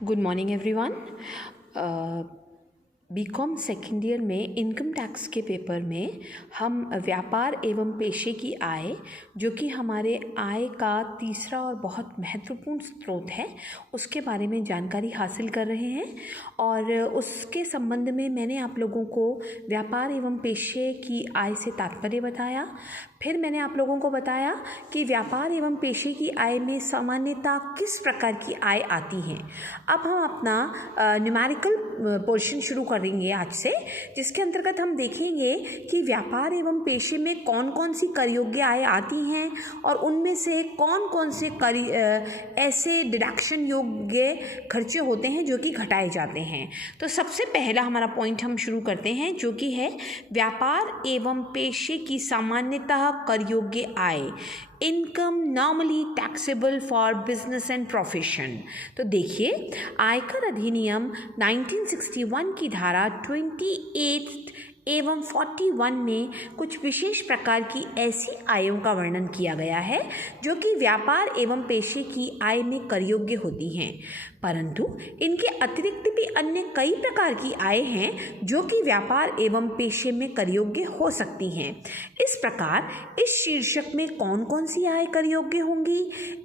Good morning everyone. B Com second year में income tax के paper में हम व्यापार एवं पेशे की आय, जो कि हमारे आय का तीसरा और बहुत महत्वपूर्ण स्रोत है, उसके बारे में जानकारी हासिल कर रहे हैं। और उसके संबंध में मैंने आप लोगों को व्यापार एवं पेशे की आय से तात्पर्य बताया। फिर मैंने आप लोगों को बताया कि व्यापार एवं पेशे की आय में सामान्यतः किस प्रकार की आय आती हैं। अब हम अपना न्यूमेरिकल पोर्शन शुरू करेंगे आज से, जिसके अंतर्गत हम देखेंगे कि व्यापार एवं पेशे में कौन कौन सी कर योग्य आय आती हैं और उनमें से कौन कौन से ऐसे डिडक्शन योग्य खर्चे होते हैं जो कि घटाए जाते हैं। तो सबसे पहला हमारा पॉइंट हम शुरू करते हैं, जो कि है व्यापार एवं पेशे की सामान्यतः कर योग्य आय, income normally taxable for business and profession. तो देखिए, आयकर अधिनियम 1961 की धारा 28 एवं 41 में कुछ विशेष प्रकार की ऐसी आयों का वर्णन किया गया है जो कि व्यापार एवं पेशे की आय में कर योग्य होती हैं, परंतु इनके अतिरिक्त भी अन्य कई प्रकार की आय हैं जो कि व्यापार एवं पेशे में कर योग्य हो सकती हैं। इस प्रकार इस शीर्षक में कौन कौन सी आय कर योग्य होंगी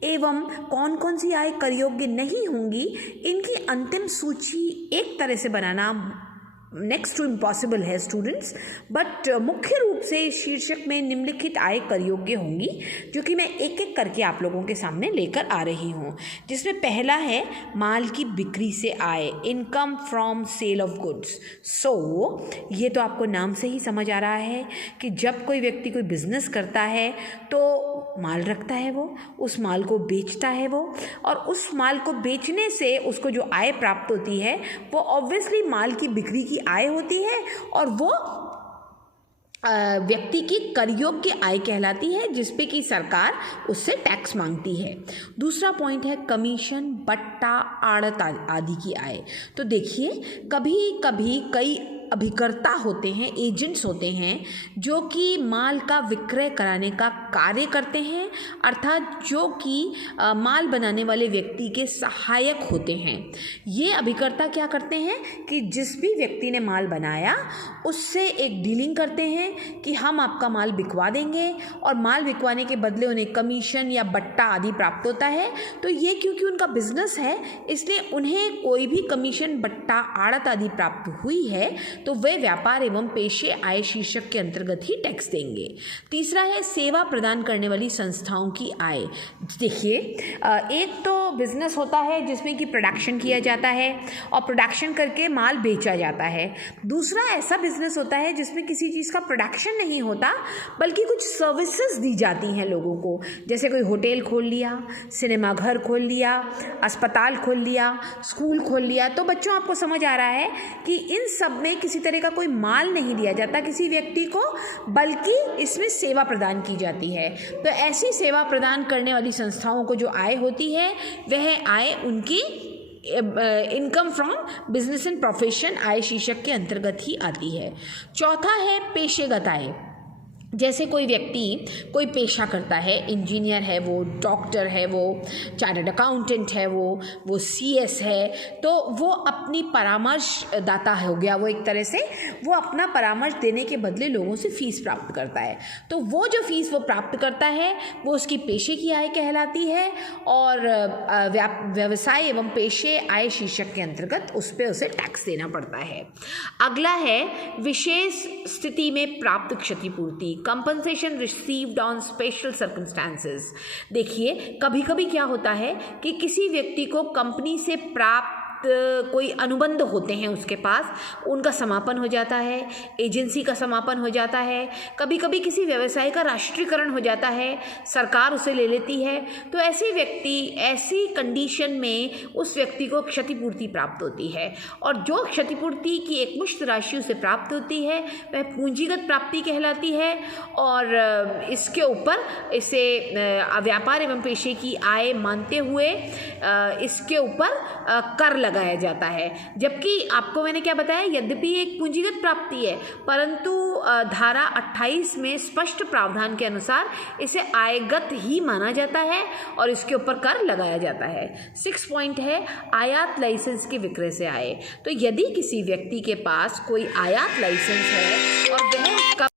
एवं कौन कौन सी आय कर योग्य नहीं होंगी, इनकी अंतिम सूची एक तरह से बनाना नेक्स्ट टू इम्पॉसिबल है स्टूडेंट्स, बट मुख्य रूप से इस शीर्षक में निम्नलिखित आय कर योग्य होंगी, जो कि मैं एक एक करके आप लोगों के सामने लेकर आ रही हूँ। जिसमें पहला है माल की बिक्री से आय, income from sale of goods. So ये तो आपको नाम से ही समझ आ रहा है कि जब कोई व्यक्ति कोई बिजनेस करता है तो माल रखता है, वो उस माल को बेचता है वो, और उस माल को बेचने से उसको जो आय प्राप्त होती है वो ऑब्वियसली माल की बिक्री की आय होती है, और वो व्यक्ति की कर योग्य आय कहलाती है, जिसपे कि सरकार उससे टैक्स मांगती है। दूसरा पॉइंट है कमीशन, बट्टा, आड़त आदि की आय। तो देखिए, कभी कभी कई अभिकर्ता होते हैं, एजेंट्स होते हैं, जो कि माल का विक्रय कराने का कार्य करते हैं, अर्थात जो कि माल बनाने वाले व्यक्ति के सहायक होते हैं। ये अभिकर्ता क्या करते हैं कि जिस भी व्यक्ति ने माल बनाया उससे एक डीलिंग करते हैं कि हम आपका माल बिकवा देंगे, और माल बिकवाने के बदले उन्हें कमीशन या बट्टा आदि प्राप्त होता है। तो ये क्योंकि उनका बिजनेस है, इसलिए उन्हें कोई भी कमीशन, बट्टा, आड़त आदि प्राप्त हुई है तो वे व्यापार एवं पेशे आय शीर्षक के अंतर्गत ही टैक्स देंगे। तीसरा है सेवा प्रदान करने वाली संस्थाओं की आय। देखिए, एक तो बिजनेस होता है जिसमें कि प्रोडक्शन किया जाता है और प्रोडक्शन करके माल बेचा जाता है। दूसरा ऐसा बिजनेस होता है जिसमें किसी चीज़ का प्रोडक्शन नहीं होता, बल्कि कुछ सर्विसेज दी जाती हैं लोगों को, जैसे कोई होटल खोल लिया, सिनेमा घर खोल लिया, अस्पताल खोल लिया, स्कूल खोल लिया। तो बच्चों, आपको समझ आ रहा है कि इन सब में किसी तरह का कोई माल नहीं दिया जाता किसी व्यक्ति को, बल्कि इसमें सेवा प्रदान की जाती है। तो ऐसी सेवा प्रदान करने वाली संस्थाओं को जो आय होती है, वह आय उनकी income from business and profession आय शीर्षक के अंतर्गत ही आती है। चौथा है पेशेगत आय। जैसे कोई व्यक्ति कोई पेशा करता है, इंजीनियर है वो, डॉक्टर है वो, चार्टर्ड अकाउंटेंट है वो सीएस है, तो वो अपनी परामर्शदाता हो गया, वो एक तरह से वो अपना परामर्श देने के बदले लोगों से फीस प्राप्त करता है। तो वो जो फीस वो प्राप्त करता है वो उसकी पेशे की आय कहलाती है, और व्यवसाय एवं पेशे आय शीर्षक के अंतर्गत उस पर उसे टैक्स देना पड़ता है। अगला है विशेष स्थिति में प्राप्त क्षतिपूर्ति, compensation received on special circumstances. देखिए, कभी कभी क्या होता है कि किसी व्यक्ति को कंपनी से प्राप्त कोई अनुबंध होते हैं, उसके पास उनका समापन हो जाता है, एजेंसी का समापन हो जाता है, कभी कभी किसी व्यवसाय का राष्ट्रीयकरण हो जाता है, सरकार उसे ले लेती है। तो ऐसी कंडीशन में उस व्यक्ति को क्षतिपूर्ति प्राप्त होती है, और जो क्षतिपूर्ति की एकमुश्त राशि उसे प्राप्त होती है वह पूंजीगत प्राप्ति कहलाती है, और इसके ऊपर इसे व्यापार एवं पेशे की आय मानते हुए इसके ऊपर कर लगाया जाता है। जबकि आपको मैंने क्या बताया, यद्यपि ये एक पूंजीगत प्राप्ति है, परंतु धारा 28 में स्पष्ट प्रावधान के अनुसार इसे आयगत ही माना जाता है और इसके ऊपर कर लगाया जाता है। 6 पॉइंट है आयात लाइसेंस के विक्रय से आय। तो यदि किसी व्यक्ति के पास कोई आयात लाइसेंस है और वह उसका